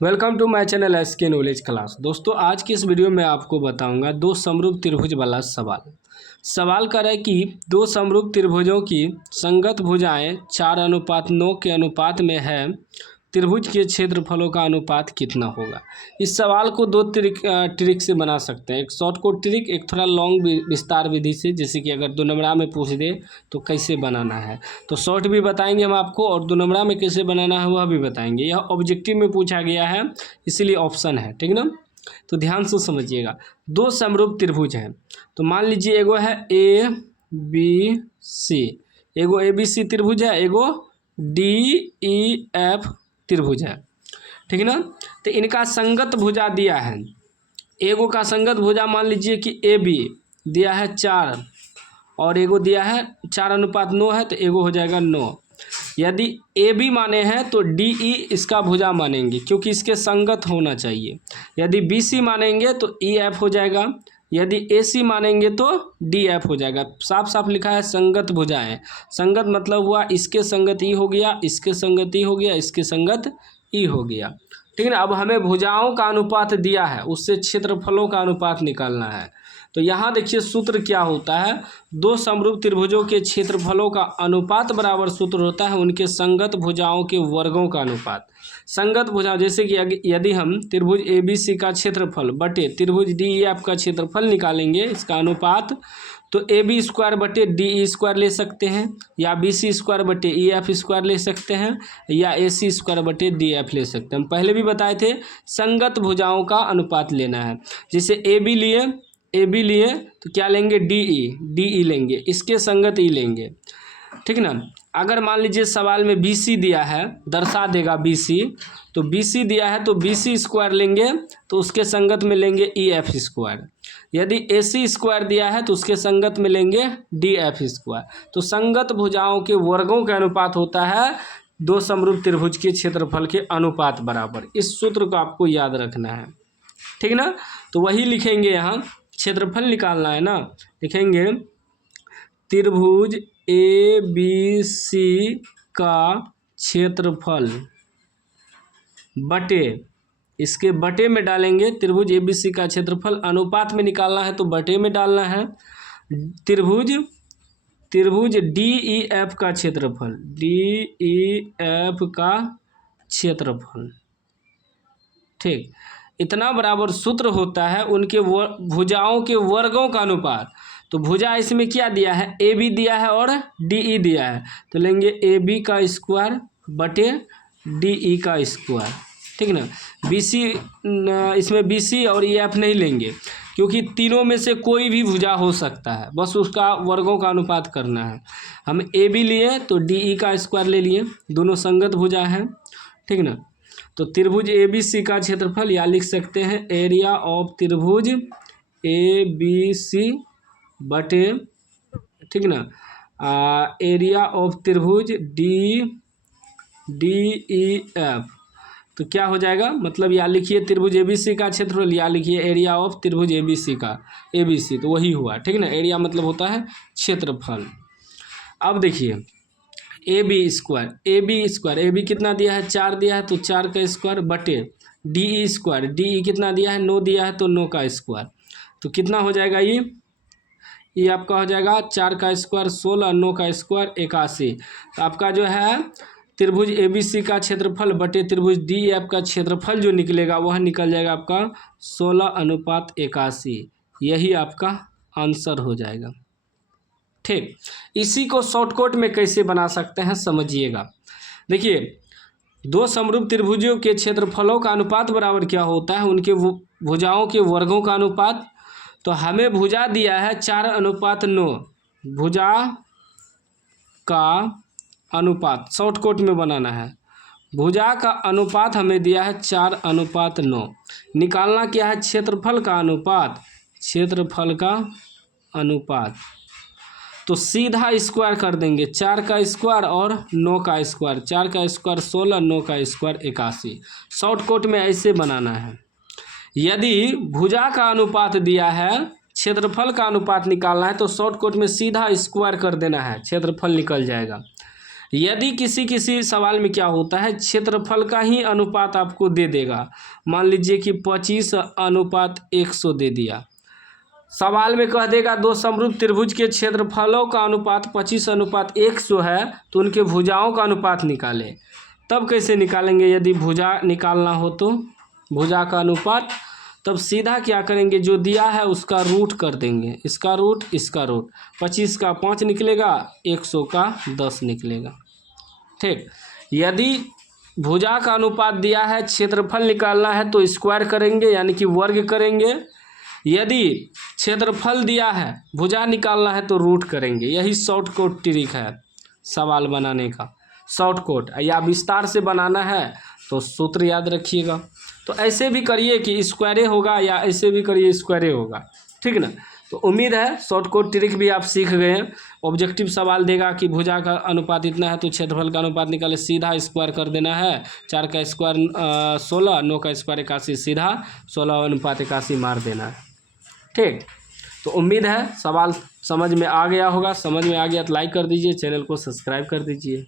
Welcome to my channel SK knowledge class. दोस्तों आज की इस वीडियो में आपको बताऊंगा दो समरूप त्रिभुज वाला सवाल कर रहा है कि दो समरूप त्रिभुजों की संगत भुजाएं 4:9 के अनुपात में है, त्रिभुज के क्षेत्रफलों का अनुपात कितना होगा। इस सवाल को दो ट्रिक से बना सकते हैं, एक शॉर्टकट ट्रिक, एक थोड़ा लॉन्ग विस्तार विधि से। जैसे कि अगर 2 नंबरा में पूछ दे तो कैसे बनाना है, तो शॉर्ट भी बताएंगे हम आपको, और 2 नंबरा में कैसे बनाना है वह भी बताएंगे। यह ऑब्जेक्टिव में पूछा गया है, इसीलिए ऑप्शन है, ठीक ना। तो ध्यान से समझिएगा, दो समरूप त्रिभुज हैं। तो मान लीजिए एगो है ए बी सी, एगो ए बी सी त्रिभुज है, एगो डी ई एफ त्रिभुज है, ठीक है ना। तो इनका संगत भुजा दिया है, एगो का संगत भुजा मान लीजिए कि ए बी दिया है 4 और एगो दिया है 4:9 है, तो एगो हो जाएगा 9। यदि ए बी माने हैं तो डी ई इसका भुजा मानेंगे, क्योंकि इसके संगत होना चाहिए। यदि बी सी मानेंगे तो ई एफ हो जाएगा, यदि ए सी मानेंगे तो डी एफ हो जाएगा। साफ साफ लिखा है संगत भुजाएं। संगत मतलब हुआ इसके संगत ई हो गया, इसके संगत ई हो गया, इसके संगत ई हो गया, ठीक है ना। अब हमें भुजाओं का अनुपात दिया है, उससे क्षेत्रफलों का अनुपात निकालना है। तो यहाँ देखिए सूत्र क्या होता है, दो समरूप त्रिभुजों के क्षेत्रफलों का अनुपात बराबर सूत्र होता है उनके संगत भुजाओं के वर्गों का अनुपात। संगत भुजा जैसे कि यदि हम त्रिभुज ए बी सी का क्षेत्रफल बटे त्रिभुज डी ई एफ का क्षेत्रफल निकालेंगे, इसका अनुपात, तो ए बी स्क्वायर बटे डी ई स्क्वायर ले सकते हैं, या बी सी स्क्वायर बटे ई एफ स्क्वायर ले सकते हैं, या ए सी स्क्वायर बटे डी एफ ले सकते हैं। हम पहले भी बताए थे संगत भुजाओं का अनुपात लेना है। जैसे ए बी लिए तो क्या लेंगे, डी ई लेंगे, इसके संगत ई लेंगे, ठीक ना। अगर मान लीजिए सवाल में बी सी दिया है, दर्शा देगा बी सी, तो बी सी दिया है तो बी सी स्क्वायर लेंगे, तो उसके संगत में लेंगे ई एफ स्क्वायर। यदि ए सी स्क्वायर दिया है तो उसके संगत में लेंगे डी एफ स्क्वायर। तो संगत भुजाओं के वर्गों का अनुपात होता है दो समरूप त्रिभुज के क्षेत्रफल के अनुपात बराबर। इस सूत्र को आपको याद रखना है, ठीक ना। तो वही लिखेंगे, यहाँ क्षेत्रफल निकालना है ना, लिखेंगे त्रिभुज ए बी सी का क्षेत्रफल बटे, इसके बटे में डालेंगे त्रिभुज ए बी सी का क्षेत्रफल, अनुपात में निकालना है तो बटे में डालना है, त्रिभुज डी ई एफ का क्षेत्रफल, डी ई एफ का क्षेत्रफल, ठीक। इतना बराबर सूत्र होता है उनके भुजाओं के वर्गों का अनुपात। तो भुजा इसमें क्या दिया है, ए बी दिया है और डी ई दिया है, तो लेंगे ए बी का स्क्वायर बटे डी ई का स्क्वायर, ठीक ना। बी सी, इसमें बी सी और ई एफ नहीं लेंगे, क्योंकि तीनों में से कोई भी भुजा हो सकता है, बस उसका वर्गों का अनुपात करना है। हम ए बी लिए तो डी ई का स्क्वायर ले लिए, दोनों संगत भुजा हैं, ठीक ना। तो त्रिभुज ए बी सी का क्षेत्रफल, या लिख सकते हैं एरिया ऑफ त्रिभुज ए बी सी बटे, ठीक ना, एरिया ऑफ त्रिभुज डी ई एफ। तो क्या हो जाएगा, मतलब या लिखिए त्रिभुज ए बी सी का क्षेत्रफल, या लिखिए एरिया ऑफ त्रिभुज ए बी सी का, ए बी सी, तो वही हुआ, ठीक ना। एरिया मतलब होता है क्षेत्रफल। अब देखिए A B square, A B कितना दिया है, 4 दिया है, तो 4 का स्क्वायर बटे D E square, D E कितना दिया है, 9 दिया है, तो 9 का स्क्वायर। तो कितना हो जाएगा ये आपका हो जाएगा 4 का स्क्वायर 16, 9 का स्क्वायर 81। तो आपका जो है त्रिभुज ए बी सी का क्षेत्रफल बटे त्रिभुज डी ई एफ का क्षेत्रफल जो निकलेगा वह निकल जाएगा आपका 16:81। यही आपका आंसर हो जाएगा, ठीक। इसी को शॉर्टकट में कैसे बना सकते हैं समझिएगा। देखिए दो समरूप त्रिभुजों के क्षेत्रफलों का अनुपात बराबर क्या होता है, उनके भुजाओं के वर्गों का अनुपात। तो हमें भुजा दिया है 4:9, भुजा का अनुपात शॉर्टकट में बनाना है। भुजा का अनुपात हमें दिया है 4:9, निकालना क्या है, क्षेत्रफल का अनुपात, क्षेत्रफल का अनुपात। तो सीधा स्क्वायर कर देंगे, 4 का स्क्वायर और 9 का स्क्वायर, 4 का स्क्वायर 16, 9 का स्क्वायर 81। शॉर्टकट में ऐसे बनाना है। यदि भुजा का अनुपात दिया है, क्षेत्रफल का अनुपात निकालना है, तो शॉर्टकट में सीधा स्क्वायर कर देना है, क्षेत्रफल निकल जाएगा। यदि किसी सवाल में क्या होता है, क्षेत्रफल का ही अनुपात आपको दे देगा। मान लीजिए कि 25:100 दे दिया, सवाल में कह देगा दो समरूप त्रिभुज के क्षेत्रफलों का अनुपात 25:100 है, तो उनके भुजाओं का अनुपात निकालें। तब कैसे निकालेंगे? यदि भुजा निकालना हो तो भुजा का अनुपात, तब सीधा क्या करेंगे, जो दिया है उसका रूट कर देंगे, इसका रूट इसका रूट। 25 का 5 निकलेगा, 100 का 10 निकलेगा। ठीक, यदि भुजा का अनुपात दिया है, क्षेत्रफल निकालना है तो स्क्वायर करेंगे यानी कि वर्ग करेंगे। यदि क्षेत्रफल दिया है, भुजा निकालना है तो रूट करेंगे। यही शॉर्टकट ट्रिक है सवाल बनाने का, शॉर्टकट। या विस्तार से बनाना है तो सूत्र याद रखिएगा। तो ऐसे भी करिए कि स्क्वायरे होगा, या ऐसे भी करिए स्क्वायरे होगा। ठीक ना? तो उम्मीद है शॉर्टकट ट्रिक भी आप सीख गए हैं। ऑब्जेक्टिव सवाल देगा कि भुजा का अनुपात इतना है तो क्षेत्रफल का अनुपात निकाले, सीधा स्क्वायर कर देना है। 4 का स्क्वायर 16, 9 का स्क्वायर 81, सीधा 16:81 मार देना है। ठीक, तो उम्मीद है सवाल समझ में आ गया होगा। समझ में आ गया तो लाइक कर दीजिए, चैनल को सब्सक्राइब कर दीजिए।